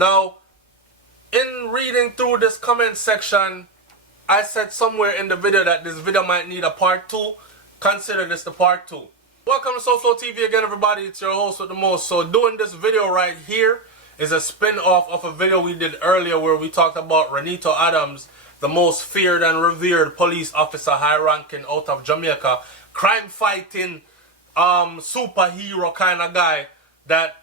Now, in reading through this comment section, I said somewhere in the video that this video might need a part 2. Consider this the part 2. Welcome to SoFlo TV again, everybody. It's your host with the most. So doing this video right here is a spin-off of a video we did earlier where we talked about Reneto Adams, the most feared and revered police officer, high-ranking out of Jamaica, crime-fighting, superhero kind of guy. That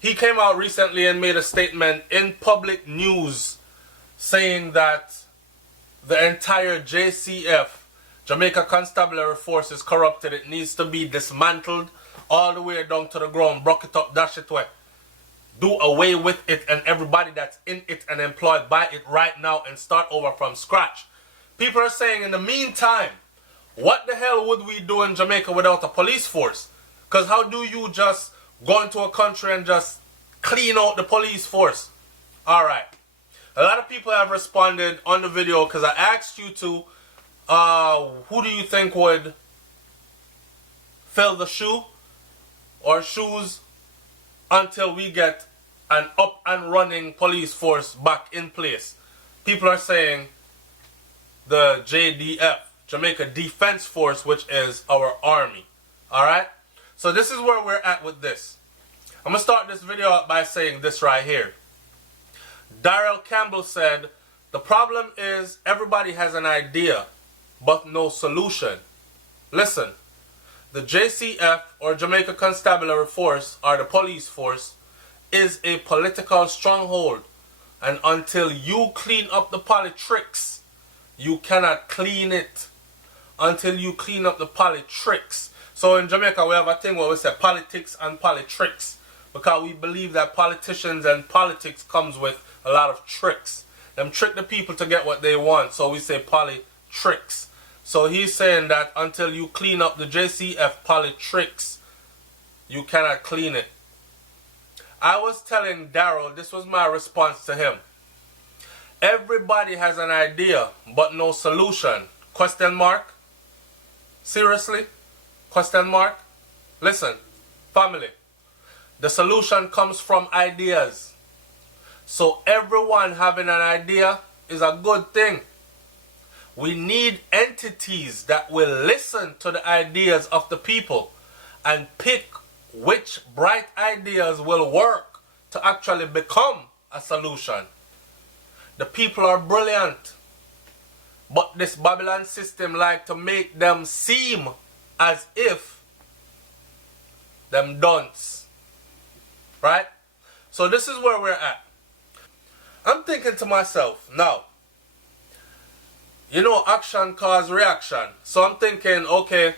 he came out recently and made a statement in public news saying that the entire JCF, Jamaica Constabulary Force, is corrupted. It needs to be dismantled all the way down to the ground. Broke it up, dash it away. Do away with it and everybody that's in it and employed by it right now and start over from scratch. People are saying in the meantime, what the hell would we do in Jamaica without a police force? Because how do you just go into a country and just clean out the police force? Alright. A lot of people have responded on the video because I asked you to, who do you think would fill the shoe or shoes until we get an up and running police force back in place? People are saying the JDF, Jamaica Defense Force, which is our army. Alright? So this is where we're at with this. I'm going to start this video out by saying this right here. Darrell Campbell said, the problem is everybody has an idea, but no solution. Listen, the JCF, or Jamaica Constabulary Force, or the police force, is a political stronghold. And until you clean up the politics, you cannot clean it. Until you clean up the politics. So in Jamaica we have a thing where we say politics and politics, because we believe that politicians and politics comes with a lot of tricks. Them trick the people to get what they want, so we say politics. So he's saying that until you clean up the JCF politics, you cannot clean it. I was telling Darrell, this was my response to him. Everybody has an idea, but no solution. Question mark? Seriously? Question mark? Listen, family. The solution comes from ideas. So everyone having an idea is a good thing. We need entities that will listen to the ideas of the people and pick which bright ideas will work to actually become a solution. The people are brilliant, but this Babylon system like to make them seem as if them dunce. Right? So this is where we're at. I'm thinking to myself, now, you know, action cause reaction. So I'm thinking, okay,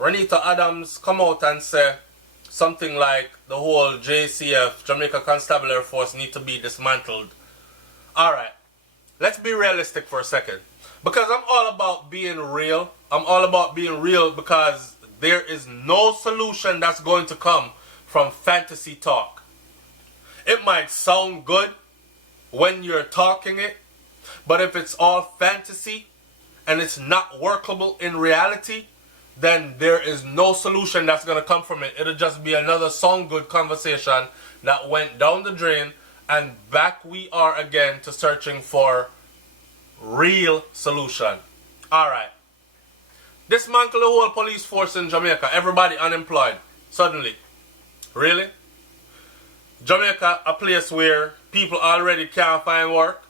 Reneto Adams come out and say something like the whole JCF, Jamaica Constabulary Force, need to be dismantled. Alright, let's be realistic for a second. Because I'm all about being real. I'm all about being real because there is no solution that's going to come from fantasy talk. It might sound good when you're talking it, but if it's all fantasy and it's not workable in reality, then there is no solution that's going to come from it. It'll just be another sound good conversation that went down the drain, and back we are again to searching for real solution. Alright. Dismantle the whole police force in Jamaica. Everybody unemployed. Suddenly. Really? Jamaica, a place where people already can't find work?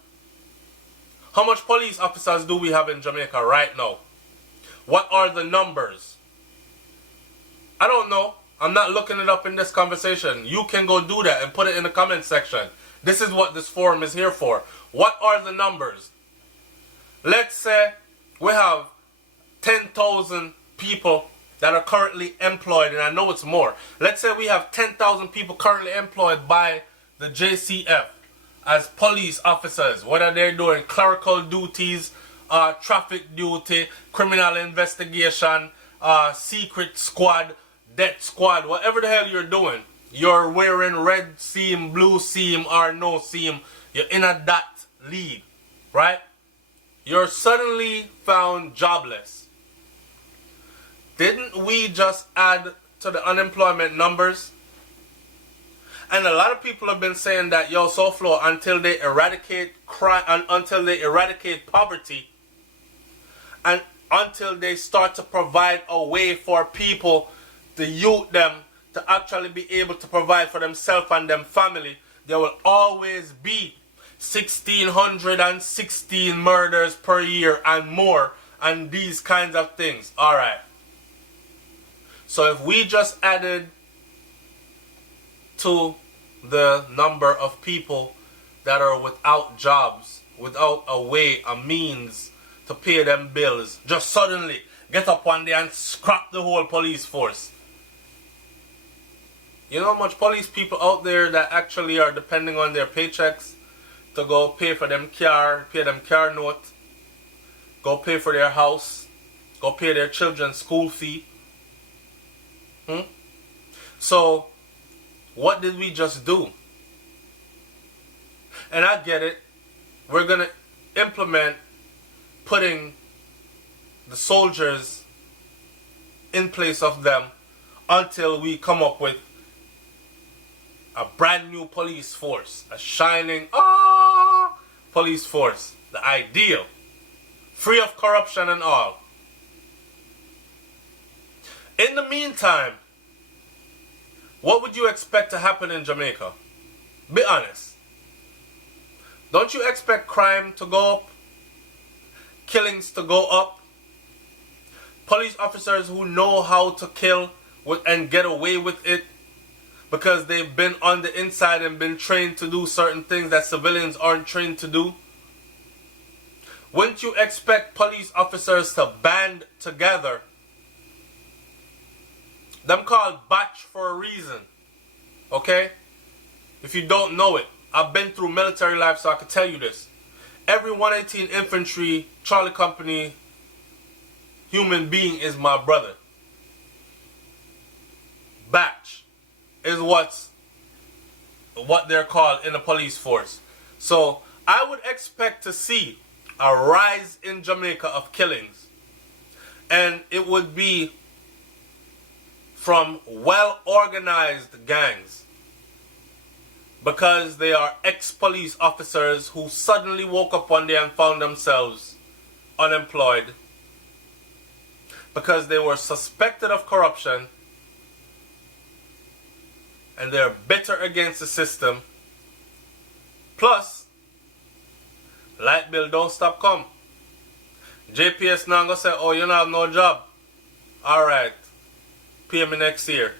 How much police officers do we have in Jamaica right now? What are the numbers? I don't know. I'm not looking it up in this conversation. You can go do that and put it in the comment section. This is what this forum is here for. What are the numbers? Let's say we have 10,000 people that are currently employed, and I know it's more. Let's say we have 10,000 people currently employed by the JCF as police officers, whether they're doing clerical duties, traffic duty, criminal investigation, secret squad, death squad, whatever the hell you're doing. You're wearing red seam, blue seam, or no seam. You're in a that league, right? You're suddenly found jobless. Didn't we just add to the unemployment numbers? And a lot of people have been saying that, yo, SoFlo, until they eradicate crime, and until they eradicate poverty, and until they start to provide a way for people, the youth them, to actually be able to provide for themselves and them family, there will always be 1,616 murders per year and more, and these kinds of things. Alright. So if we just added to the number of people that are without jobs, without a way, a means to pay them bills, just suddenly get up one day and scrap the whole police force. You know how much police people out there that actually are depending on their paychecks to go pay for them car, pay them car note, go pay for their house, go pay their children's school fee. So, what did we just do? And I get it. We're going to implement putting the soldiers in place of them until we come up with a brand new police force. A shining police force. The ideal. Free of corruption and all. In the meantime, what would you expect to happen in Jamaica? Be honest. Don't you expect crime to go up? Killings to go up? Police officers who know how to kill and get away with it because they've been on the inside and been trained to do certain things that civilians aren't trained to do? Wouldn't you expect police officers to band together? Them called batch for a reason. Okay? If you don't know it, I've been through military life, so I can tell you this. Every 118 Infantry, Charlie Company human being is my brother. Batch is what they're called in the police force. So I would expect to see a rise in Jamaica of killings. And it would be from well-organized gangs, because they are ex-police officers who suddenly woke up one day and found themselves unemployed because they were suspected of corruption and they're bitter against the system. Plus, light bill don't stop come. JPS now gonna say, oh, you don't have no job. Alright. Pay me next year.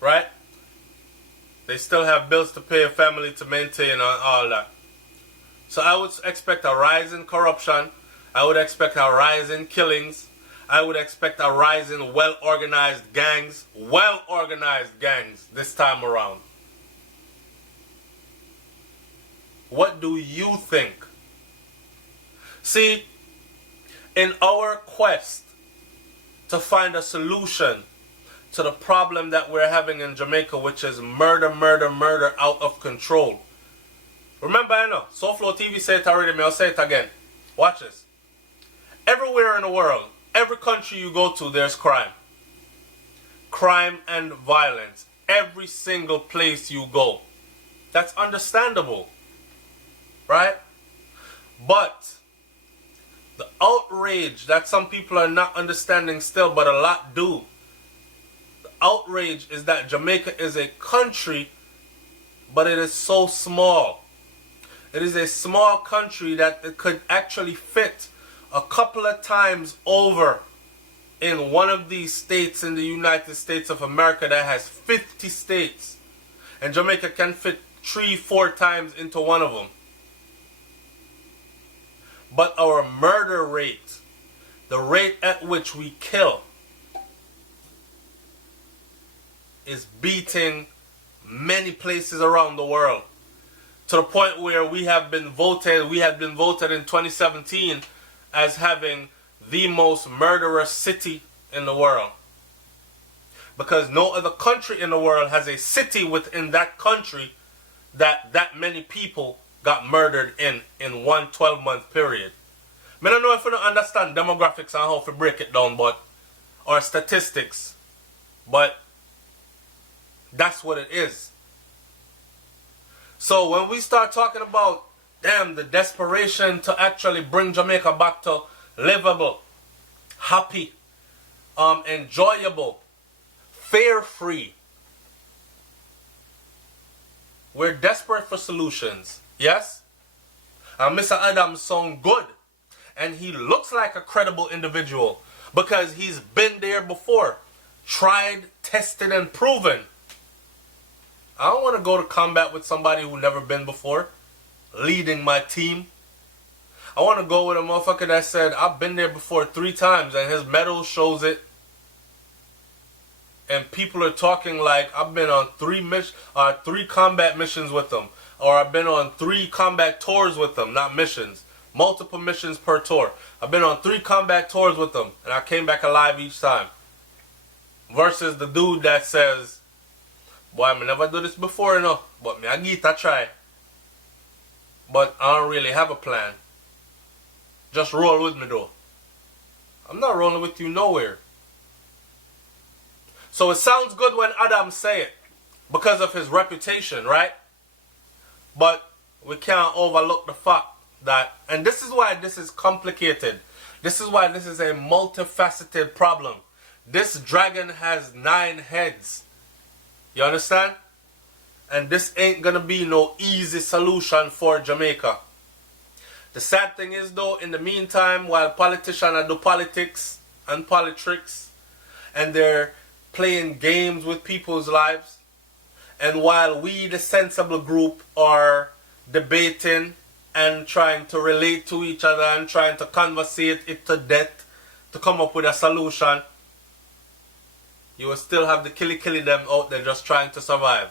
Right? They still have bills to pay, a family to maintain and all that. So I would expect a rise in corruption. I would expect a rise in killings. I would expect a rise in well-organized gangs. Well-organized gangs this time around. What do you think? See, in our quest to find a solution to the problem that we're having in Jamaica, which is murder out of control. Remember, I know, SoFlo TV said it already, I'll say it again. Watch this. Everywhere in the world, every country you go to, there's crime. Crime and violence. Every single place you go. That's understandable. Right? But the outrage that some people are not understanding still, but a lot do. The outrage is that Jamaica is a country, but it is so small. It is a small country that it could actually fit a couple of times over in one of these states in the United States of America that has 50 states. And Jamaica can fit 3-4 times into one of them. But our murder rate, the rate at which we kill, is beating many places around the world. To the point where we had been voted in 2017 as having the most murderous city in the world. Because no other country in the world has a city within that country that many people got murdered in one 12-month period. I don't know if you don't understand demographics and how to break it down, or statistics, but That's what it is. So when we start talking about, damn, the desperation to actually bring Jamaica back to livable, happy, enjoyable, fear-free. We're desperate for solutions. Yes? And Mr. Adams sounds good. And he looks like a credible individual because he's been there before. Tried, tested, and proven. I don't want to go to combat with somebody who never been before, leading my team. I want to go with a motherfucker that said, I've been there before 3 times, and his medal shows it. And people are talking like, I've been on 3 combat missions with them. Or I've been on 3 combat tours with them, not missions. Multiple missions per tour. I've been on 3 combat tours with them, and I came back alive each time. Versus the dude that says, boy, I never do this before, you know, but me I give it a try. But I don't really have a plan. Just roll with me though. I'm not rolling with you nowhere. So it sounds good when Adams say it because of his reputation, right? But we can't overlook the fact that, and this is why this is complicated. This is why this is a multifaceted problem. This dragon has 9 heads. You understand? And this ain't gonna be no easy solution for Jamaica. The sad thing is though, in the meantime, while politicians do politics and politics, and they're playing games with people's lives, and while we, the sensible group, are debating and trying to relate to each other and trying to conversate it to death to come up with a solution, you will still have the killy them out there just trying to survive.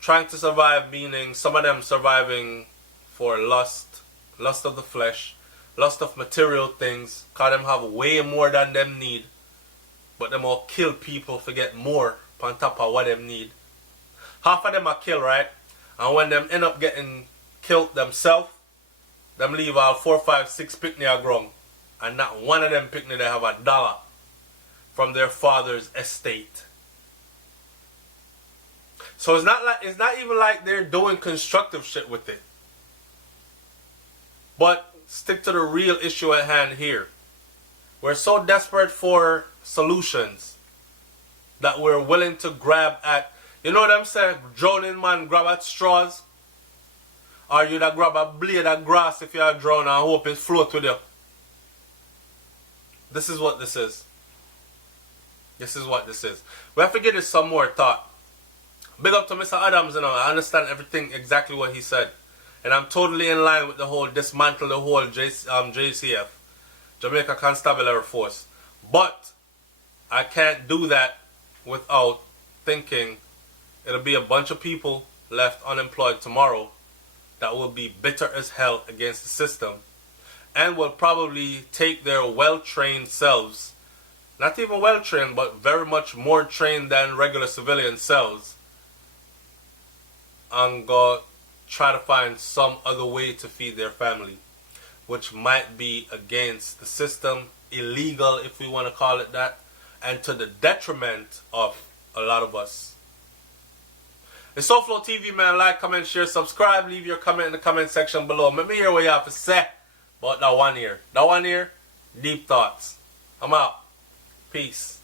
Trying to survive meaning some of them surviving for lust of the flesh, lust of material things, cause them have way more than them need, but them all kill people to get more on top of what them need. Half of them are killed, right? And when them end up getting killed themselves, them leave all 4, 5, 6 picnic a ground, and not one of them picnic they have $1 from their father's estate. So it's not even like they're doing constructive shit with it. But stick to the real issue at hand here. We're so desperate for solutions that we're willing to grab at, you know what I'm saying, drowning man grab at straws, or you that grab a blade of grass if you're drowning and hope it float with you. This is what this is. This is what this is. We have to give this some more thought. Big up to Mr. Adams, you know, I understand everything exactly what he said. And I'm totally in line with the whole dismantle the whole JCF, Jamaica Constabulary Force. But I can't do that without thinking it'll be a bunch of people left unemployed tomorrow that will be bitter as hell against the system and will probably take their well-trained selves, not even well-trained, but very much more trained than regular civilian selves, and go try to find some other way to feed their family, which might be against the system, illegal if we want to call it that, and to the detriment of a lot of us. It's SoFlo TV, man. Like, comment, share, subscribe. Leave your comment in the comment section below. Let me hear what you have to say about that one here. That one here, deep thoughts. I'm out. Peace.